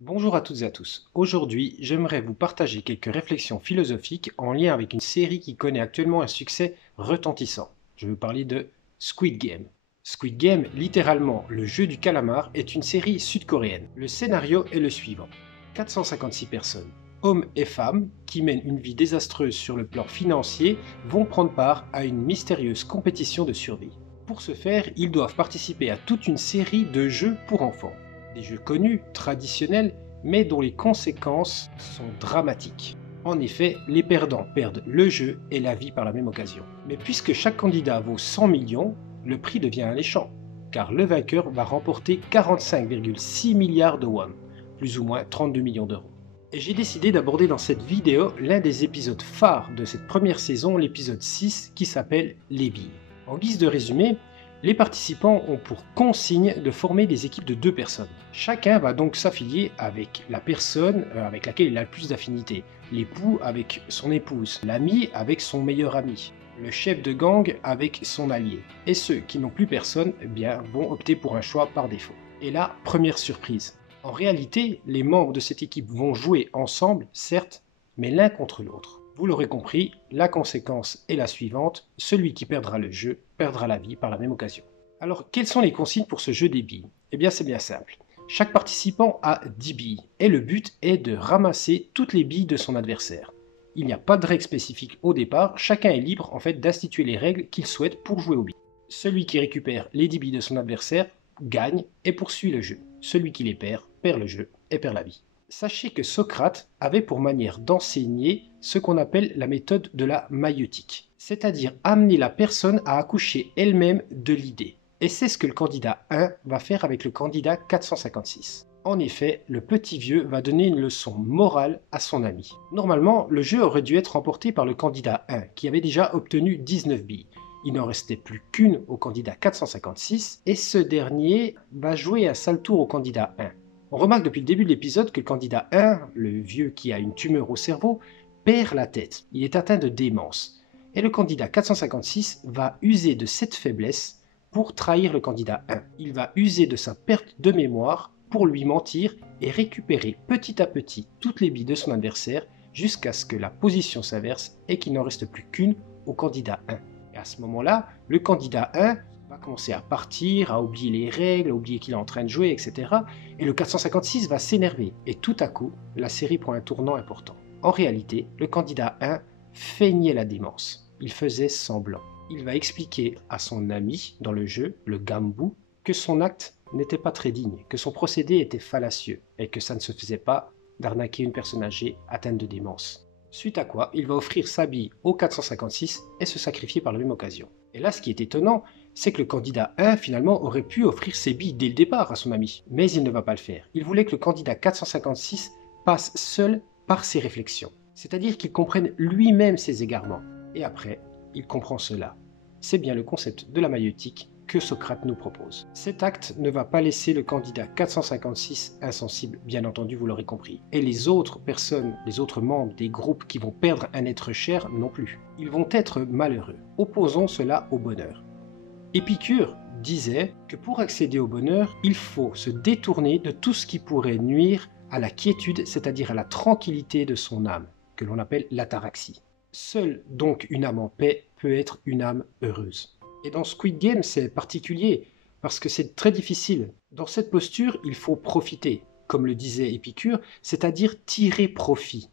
Bonjour à toutes et à tous. Aujourd'hui, j'aimerais vous partager quelques réflexions philosophiques en lien avec une série qui connaît actuellement un succès retentissant. Je veux parler de Squid Game. Squid Game, littéralement le jeu du calamar, est une série sud-coréenne. Le scénario est le suivant. 456 personnes, hommes et femmes, qui mènent une vie désastreuse sur le plan financier, vont prendre part à une mystérieuse compétition de survie. Pour ce faire, ils doivent participer à toute une série de jeux pour enfants. Des jeux connus, traditionnels, mais dont les conséquences sont dramatiques. En effet, les perdants perdent le jeu et la vie par la même occasion. Mais puisque chaque candidat vaut 100 millions, le prix devient alléchant, car le vainqueur va remporter 45,6 milliards de won, plus ou moins 32 millions d'euros. Et j'ai décidé d'aborder dans cette vidéo l'un des épisodes phares de cette première saison, l'épisode 6, qui s'appelle Les billes. En guise de résumé, les participants ont pour consigne de former des équipes de 2 personnes. Chacun va donc s'affilier avec la personne avec laquelle il a le plus d'affinité. L'époux avec son épouse, l'ami avec son meilleur ami, le chef de gang avec son allié. Et ceux qui n'ont plus personne vont opter pour un choix par défaut. Et là, première surprise. En réalité, les membres de cette équipe vont jouer ensemble, certes, mais l'un contre l'autre. Vous l'aurez compris, la conséquence est la suivante, celui qui perdra le jeu perdra la vie par la même occasion. Alors, quelles sont les consignes pour ce jeu des billes? Eh bien, c'est bien simple. Chaque participant a 10 billes, et le but est de ramasser toutes les billes de son adversaire. Il n'y a pas de règle spécifique au départ, chacun est libre en fait d'instituer les règles qu'il souhaite pour jouer aux billes. Celui qui récupère les 10 billes de son adversaire gagne et poursuit le jeu. Celui qui les perd le jeu et perd la vie. Sachez que Socrate avait pour manière d'enseigner ce qu'on appelle la méthode de la maïeutique, c'est-à-dire amener la personne à accoucher elle-même de l'idée. Et c'est ce que le candidat 1 va faire avec le candidat 456. En effet, le petit vieux va donner une leçon morale à son ami. Normalement, le jeu aurait dû être remporté par le candidat 1, qui avait déjà obtenu 19 billes. Il n'en restait plus qu'une au candidat 456, et ce dernier va jouer un sale tour au candidat 1. On remarque depuis le début de l'épisode que le candidat 1, le vieux qui a une tumeur au cerveau, perd la tête. Il est atteint de démence. Et le candidat 456 va user de cette faiblesse pour trahir le candidat 1. Il va user de sa perte de mémoire pour lui mentir et récupérer petit à petit toutes les billes de son adversaire jusqu'à ce que la position s'inverse et qu'il n'en reste plus qu'une au candidat 1. Et à ce moment-là, le candidat 1 va commencer à partir, à oublier les règles, à oublier qu'il est en train de jouer, etc. Et le 456 va s'énerver. Et tout à coup, la série prend un tournant important. En réalité, le candidat 1 feignait la démence. Il faisait semblant. Il va expliquer à son ami dans le jeu, le Gambu, que son acte n'était pas très digne, que son procédé était fallacieux et que ça ne se faisait pas d'arnaquer une personne âgée atteinte de démence. Suite à quoi, il va offrir sa bille au 456 et se sacrifier par la même occasion. Et là, ce qui est étonnant, c'est que le candidat 1, finalement, aurait pu offrir ses billes dès le départ à son ami. Mais il ne va pas le faire. Il voulait que le candidat 456 passe seul par ses réflexions. C'est-à-dire qu'il comprenne lui-même ses égarements. Et après, il comprend cela. C'est bien le concept de la maïeutique que Socrate nous propose. Cet acte ne va pas laisser le candidat 456 insensible, bien entendu, vous l'aurez compris. Et les autres personnes, les autres membres des groupes qui vont perdre un être cher non plus. Ils vont être malheureux. Opposons cela au bonheur. Épicure disait que pour accéder au bonheur, il faut se détourner de tout ce qui pourrait nuire à la quiétude, c'est-à-dire à la tranquillité de son âme, que l'on appelle l'ataraxie. Seule donc une âme en paix peut être une âme heureuse. Et dans Squid Game, c'est particulier, parce que c'est très difficile. Dans cette posture, il faut profiter, comme le disait Épicure, c'est-à-dire tirer profit.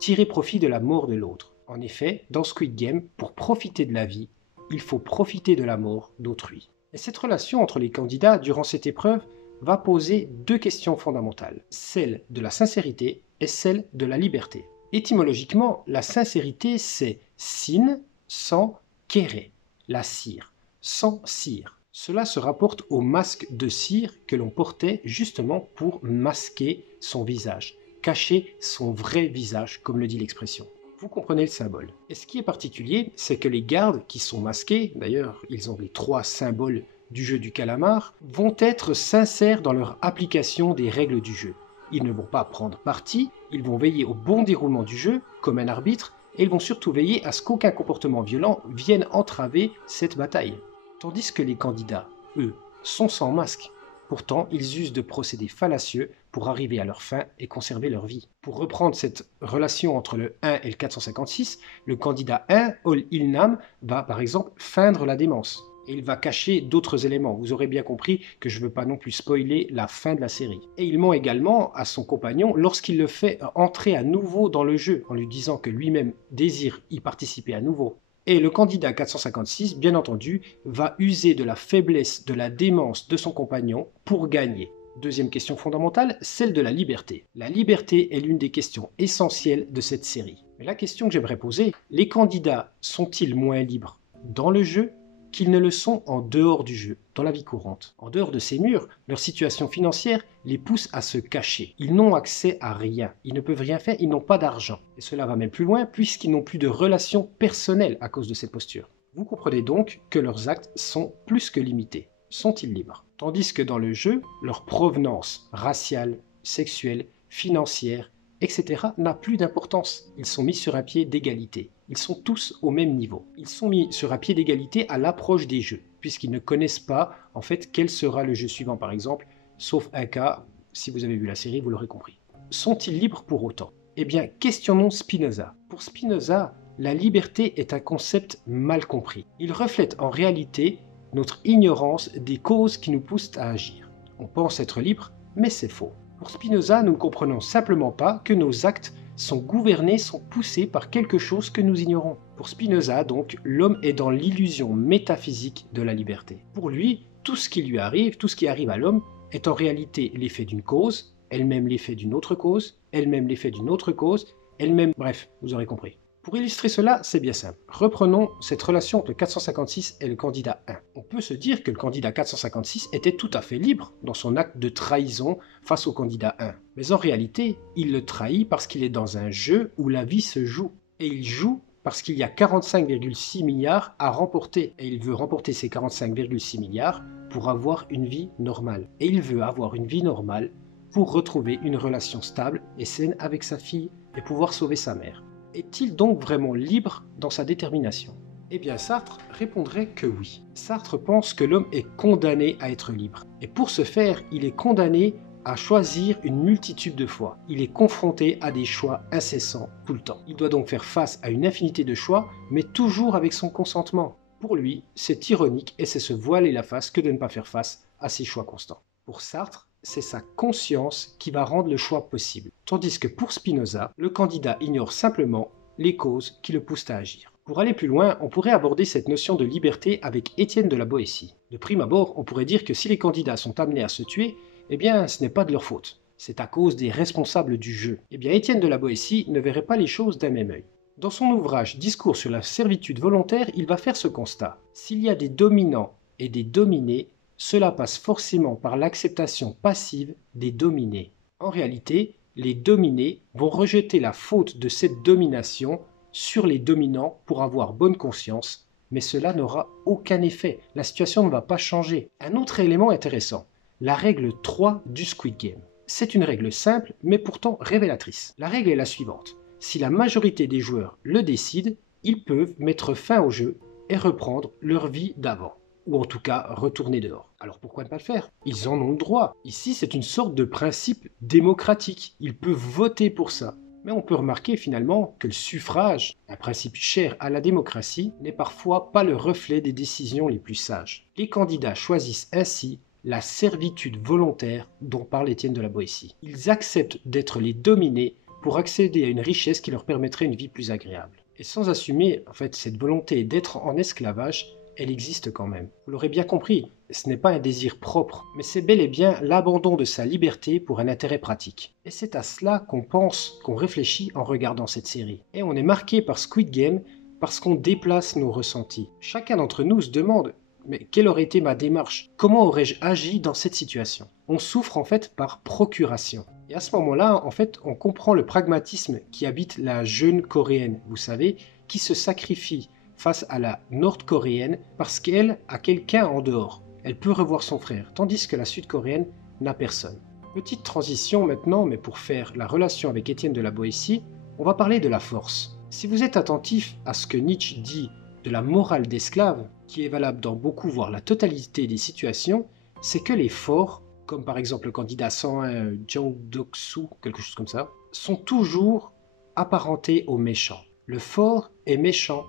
Tirer profit de la mort de l'autre. En effet, dans Squid Game, pour profiter de la vie, il faut profiter de la mort d'autrui. Et cette relation entre les candidats durant cette épreuve va poser 2 questions fondamentales, celle de la sincérité et celle de la liberté. Étymologiquement, la sincérité c'est sin sans kéré, la cire, sans cire. Cela se rapporte au masque de cire que l'on portait justement pour masquer son visage, cacher son vrai visage, comme le dit l'expression. Vous comprenez le symbole. Et ce qui est particulier, c'est que les gardes qui sont masqués, d'ailleurs ils ont les 3 symboles du jeu du calamar, vont être sincères dans leur application des règles du jeu. Ils ne vont pas prendre parti, ils vont veiller au bon déroulement du jeu, comme un arbitre, et ils vont surtout veiller à ce qu'aucun comportement violent vienne entraver cette bataille. Tandis que les candidats, eux, sont sans masque. Pourtant, ils usent de procédés fallacieux pour arriver à leur fin et conserver leur vie. Pour reprendre cette relation entre le 1 et le 456, le candidat 1, Ol Ilnam, va par exemple feindre la démence. Et il va cacher d'autres éléments. Vous aurez bien compris que je ne veux pas non plus spoiler la fin de la série. Et il ment également à son compagnon lorsqu'il le fait entrer à nouveau dans le jeu, en lui disant que lui-même désire y participer à nouveau. Et le candidat 456, bien entendu, va user de la faiblesse, de la démence de son compagnon pour gagner. Deuxième question fondamentale, celle de la liberté. La liberté est l'une des questions essentielles de cette série. Mais la question que j'aimerais poser, les candidats sont-ils moins libres dans le jeu qu'ils ne le sont en dehors du jeu, dans la vie courante? En dehors de ces murs, leur situation financière les pousse à se cacher. Ils n'ont accès à rien, ils ne peuvent rien faire, ils n'ont pas d'argent. Et cela va même plus loin puisqu'ils n'ont plus de relations personnelles à cause de cette posture. Vous comprenez donc que leurs actes sont plus que limités. Sont-ils libres? Tandis que dans le jeu, leur provenance raciale, sexuelle, financière, etc. n'a plus d'importance. Ils sont mis sur un pied d'égalité. Ils sont tous au même niveau. Ils sont mis sur un pied d'égalité à l'approche des jeux, puisqu'ils ne connaissent pas en fait quel sera le jeu suivant par exemple, sauf un cas, si vous avez vu la série, vous l'aurez compris. Sont-ils libres pour autant? Eh bien, questionnons Spinoza. Pour Spinoza, la liberté est un concept mal compris. Il reflète en réalité notre ignorance des causes qui nous poussent à agir. On pense être libre, mais c'est faux. Pour Spinoza, nous ne comprenons simplement pas que nos actes sont gouvernés, sont poussés par quelque chose que nous ignorons. Pour Spinoza, donc, l'homme est dans l'illusion métaphysique de la liberté. Pour lui, tout ce qui lui arrive, tout ce qui arrive à l'homme, est en réalité l'effet d'une cause, elle-même l'effet d'une autre cause, elle-même l'effet d'une autre cause, elle-même... Bref, vous aurez compris. Pour illustrer cela, c'est bien simple. Reprenons cette relation entre le 456 et le candidat 1. On peut se dire que le candidat 456 était tout à fait libre dans son acte de trahison face au candidat 1. Mais en réalité, il le trahit parce qu'il est dans un jeu où la vie se joue. Et il joue parce qu'il y a 45,6 milliards à remporter. Et il veut remporter ces 45,6 milliards pour avoir une vie normale. Et il veut avoir une vie normale pour retrouver une relation stable et saine avec sa fille et pouvoir sauver sa mère. Est-il donc vraiment libre dans sa détermination? Eh bien Sartre répondrait que oui. Sartre pense que l'homme est condamné à être libre. Et pour ce faire, il est condamné à choisir une multitude de fois. Il est confronté à des choix incessants tout le temps. Il doit donc faire face à une infinité de choix, mais toujours avec son consentement. Pour lui, c'est ironique et c'est se voiler la face que de ne pas faire face à ces choix constants. Pour Sartre, c'est sa conscience qui va rendre le choix possible. Tandis que pour Spinoza, le candidat ignore simplement les causes qui le poussent à agir. Pour aller plus loin, on pourrait aborder cette notion de liberté avec Étienne de la Boétie. De prime abord, on pourrait dire que si les candidats sont amenés à se tuer, eh bien ce n'est pas de leur faute. C'est à cause des responsables du jeu. Eh bien Étienne de la Boétie ne verrait pas les choses d'un même œil. Dans son ouvrage Discours sur la servitude volontaire, il va faire ce constat. S'il y a des dominants et des dominés, cela passe forcément par l'acceptation passive des dominés. En réalité, les dominés vont rejeter la faute de cette domination sur les dominants pour avoir bonne conscience, mais cela n'aura aucun effet. La situation ne va pas changer. Un autre élément intéressant, la règle 3 du Squid Game. C'est une règle simple, mais pourtant révélatrice. La règle est la suivante. Si la majorité des joueurs le décident, ils peuvent mettre fin au jeu et reprendre leur vie d'avant. Ou en tout cas retourner dehors. Alors pourquoi ne pas le faire? Ils en ont le droit. Ici, c'est une sorte de principe démocratique. Ils peuvent voter pour ça. Mais on peut remarquer finalement que le suffrage, un principe cher à la démocratie, n'est parfois pas le reflet des décisions les plus sages. Les candidats choisissent ainsi la servitude volontaire dont parle Étienne de la Boétie. Ils acceptent d'être les dominés pour accéder à une richesse qui leur permettrait une vie plus agréable. Et sans assumer en fait cette volonté d'être en esclavage, elle existe quand même. Vous l'aurez bien compris, ce n'est pas un désir propre, mais c'est bel et bien l'abandon de sa liberté pour un intérêt pratique. Et c'est à cela qu'on pense, qu'on réfléchit en regardant cette série. Et on est marqué par Squid Game parce qu'on déplace nos ressentis. Chacun d'entre nous se demande, mais quelle aurait été ma démarche? Comment aurais-je agi dans cette situation? On souffre en fait par procuration. Et à ce moment-là, en fait, on comprend le pragmatisme qui habite la jeune coréenne, vous savez, qui se sacrifie face à la nord-coréenne parce qu'elle a quelqu'un en dehors. Elle peut revoir son frère, tandis que la sud-coréenne n'a personne. Petite transition maintenant, mais pour faire la relation avec Étienne de la Boétie, on va parler de la force. Si vous êtes attentif à ce que Nietzsche dit de la morale d'esclave, qui est valable dans beaucoup, voire la totalité des situations, c'est que les forts comme par exemple le candidat 101 Jang Dok-soo, quelque chose comme ça, sont toujours apparentés aux méchants. Le fort est méchant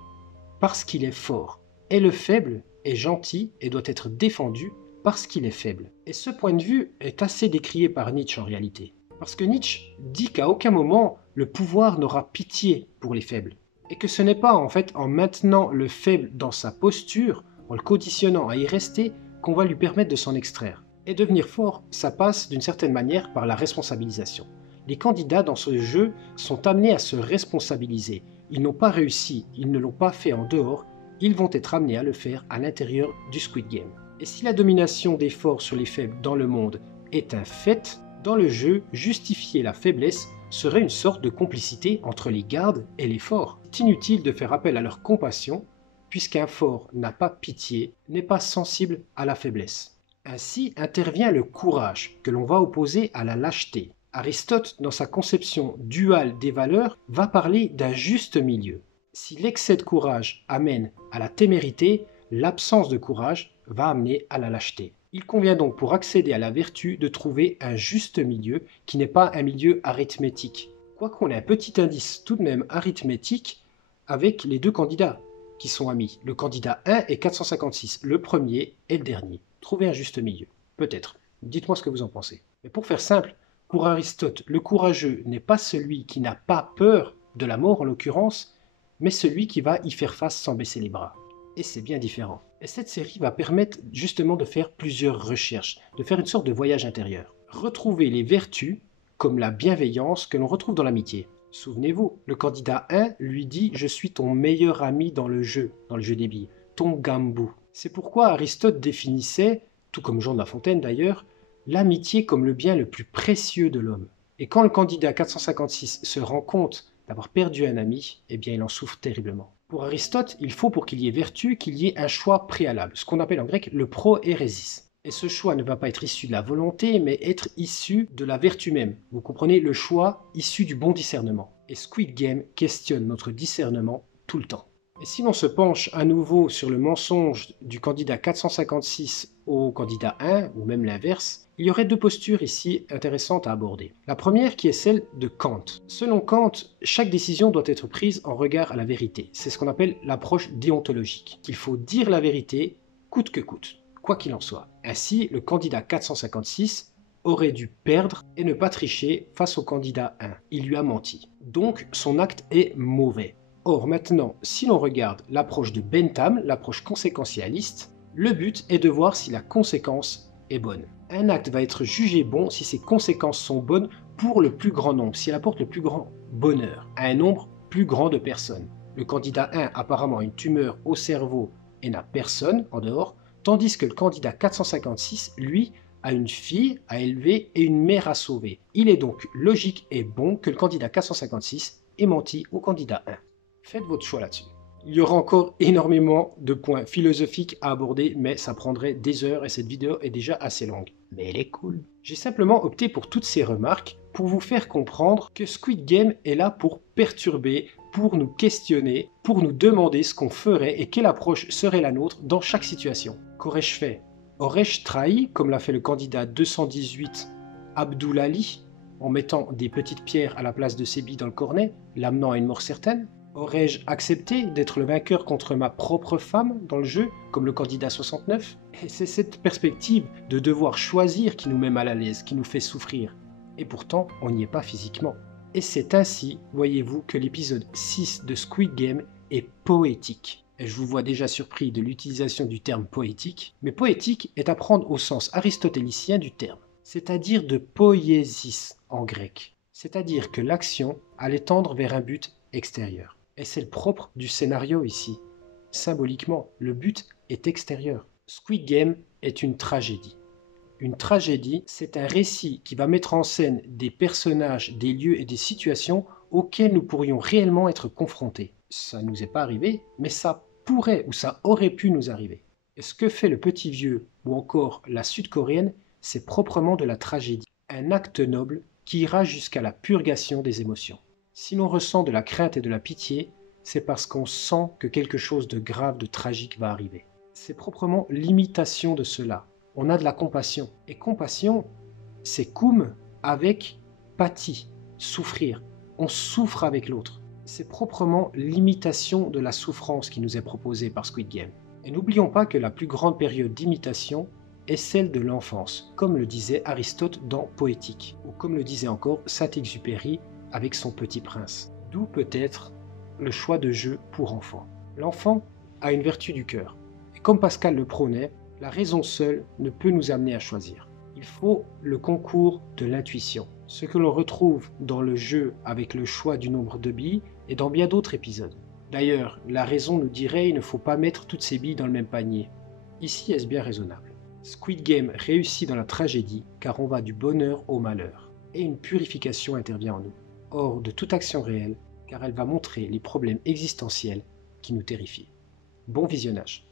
parce qu'il est fort, et le faible est gentil et doit être défendu parce qu'il est faible. Et ce point de vue est assez décrié par Nietzsche en réalité. Parce que Nietzsche dit qu'à aucun moment le pouvoir n'aura pitié pour les faibles. Et que ce n'est pas en fait en maintenant le faible dans sa posture, en le conditionnant à y rester, qu'on va lui permettre de s'en extraire. Et devenir fort, ça passe d'une certaine manière par la responsabilisation. Les candidats dans ce jeu sont amenés à se responsabiliser. Ils n'ont pas réussi, ils ne l'ont pas fait en dehors, ils vont être amenés à le faire à l'intérieur du Squid Game. Et si la domination des forts sur les faibles dans le monde est un fait, dans le jeu, justifier la faiblesse serait une sorte de complicité entre les gardes et les forts. C'est inutile de faire appel à leur compassion, puisqu'un fort n'a pas pitié, n'est pas sensible à la faiblesse. Ainsi intervient le courage, que l'on va opposer à la lâcheté. Aristote, dans sa conception duale des valeurs, va parler d'un juste milieu. Si l'excès de courage amène à la témérité, l'absence de courage va amener à la lâcheté. Il convient donc pour accéder à la vertu de trouver un juste milieu qui n'est pas un milieu arithmétique. Quoiqu'on ait un petit indice tout de même arithmétique avec les deux candidats qui sont amis. Le candidat 1 et 456, le premier et le dernier. Trouver un juste milieu. Peut-être. Dites-moi ce que vous en pensez. Mais pour faire simple, pour Aristote, le courageux n'est pas celui qui n'a pas peur de la mort en l'occurrence, mais celui qui va y faire face sans baisser les bras. Et c'est bien différent. Et cette série va permettre justement de faire plusieurs recherches, de faire une sorte de voyage intérieur. Retrouver les vertus, comme la bienveillance que l'on retrouve dans l'amitié. Souvenez-vous, le candidat 1 lui dit « Je suis ton meilleur ami dans le jeu des billes, ton gambou ». C'est pourquoi Aristote définissait, tout comme Jean de La Fontaine d'ailleurs, l'amitié comme le bien le plus précieux de l'homme. Et quand le candidat 456 se rend compte d'avoir perdu un ami, eh bien il en souffre terriblement. Pour Aristote, il faut pour qu'il y ait vertu, qu'il y ait un choix préalable, ce qu'on appelle en grec le proéresis. Et ce choix ne va pas être issu de la volonté, mais être issu de la vertu même. Vous comprenez, le choix issu du bon discernement. Et Squid Game questionne notre discernement tout le temps. Et si l'on se penche à nouveau sur le mensonge du candidat 456 au candidat 1, ou même l'inverse, il y aurait deux postures ici intéressantes à aborder. La première qui est celle de Kant. Selon Kant, chaque décision doit être prise en regard à la vérité. C'est ce qu'on appelle l'approche déontologique. Il faut dire la vérité coûte que coûte, quoi qu'il en soit. Ainsi, le candidat 456 aurait dû perdre et ne pas tricher face au candidat 1. Il lui a menti. Donc, son acte est mauvais. Or maintenant, si l'on regarde l'approche de Bentham, l'approche conséquentialiste, le but est de voir si la conséquence est bonne. Un acte va être jugé bon si ses conséquences sont bonnes pour le plus grand nombre, si elle apporte le plus grand bonheur à un nombre plus grand de personnes. Le candidat 1 apparemment a une tumeur au cerveau et n'a personne en dehors, tandis que le candidat 456, lui, a une fille à élever et une mère à sauver. Il est donc logique et bon que le candidat 456 ait menti au candidat 1. Faites votre choix là-dessus. Il y aura encore énormément de points philosophiques à aborder, mais ça prendrait des heures et cette vidéo est déjà assez longue. Mais elle est cool. J'ai simplement opté pour toutes ces remarques pour vous faire comprendre que Squid Game est là pour perturber, pour nous questionner, pour nous demander ce qu'on ferait et quelle approche serait la nôtre dans chaque situation. Qu'aurais-je fait? Aurais-je trahi, comme l'a fait le candidat 218 Abdoulali, en mettant des petites pierres à la place de ses billes dans le cornet, l'amenant à une mort certaine? Aurais-je accepté d'être le vainqueur contre ma propre femme dans le jeu, comme le candidat 69? Et c'est cette perspective de devoir choisir qui nous met mal à l'aise, qui nous fait souffrir. Et pourtant, on n'y est pas physiquement. Et c'est ainsi, voyez-vous, que l'épisode 6 de Squid Game est poétique. Et je vous vois déjà surpris de l'utilisation du terme poétique, mais poétique est à prendre au sens aristotélicien du terme, c'est-à-dire de poiesis en grec, c'est-à-dire que l'action allait tendre vers un but extérieur. Et c'est le propre du scénario ici. Symboliquement, le but est extérieur. Squid Game est une tragédie. Une tragédie, c'est un récit qui va mettre en scène des personnages, des lieux et des situations auxquels nous pourrions réellement être confrontés. Ça ne nous est pas arrivé, mais ça pourrait ou ça aurait pu nous arriver. Et ce que fait le petit vieux ou encore la sud-coréenne, c'est proprement de la tragédie. Un acte noble qui ira jusqu'à la purgation des émotions. Si l'on ressent de la crainte et de la pitié, c'est parce qu'on sent que quelque chose de grave, de tragique va arriver. C'est proprement l'imitation de cela, on a de la compassion. Et compassion, c'est cum avec pati, souffrir. On souffre avec l'autre. C'est proprement l'imitation de la souffrance qui nous est proposée par Squid Game. Et n'oublions pas que la plus grande période d'imitation est celle de l'enfance, comme le disait Aristote dans Poétique, ou comme le disait encore Saint-Exupéry avec son Petit Prince. D'où peut-être le choix de jeu pour enfants. L'enfant a une vertu du cœur. Et comme Pascal le prônait, la raison seule ne peut nous amener à choisir. Il faut le concours de l'intuition, ce que l'on retrouve dans le jeu avec le choix du nombre de billes et dans bien d'autres épisodes. D'ailleurs, la raison nous dirait qu'il ne faut pas mettre toutes ces billes dans le même panier. Ici, est-ce bien raisonnable? Squid Game réussit dans la tragédie car on va du bonheur au malheur, et une purification intervient en nous, hors de toute action réelle, car elle va montrer les problèmes existentiels qui nous terrifient. Bon visionnage.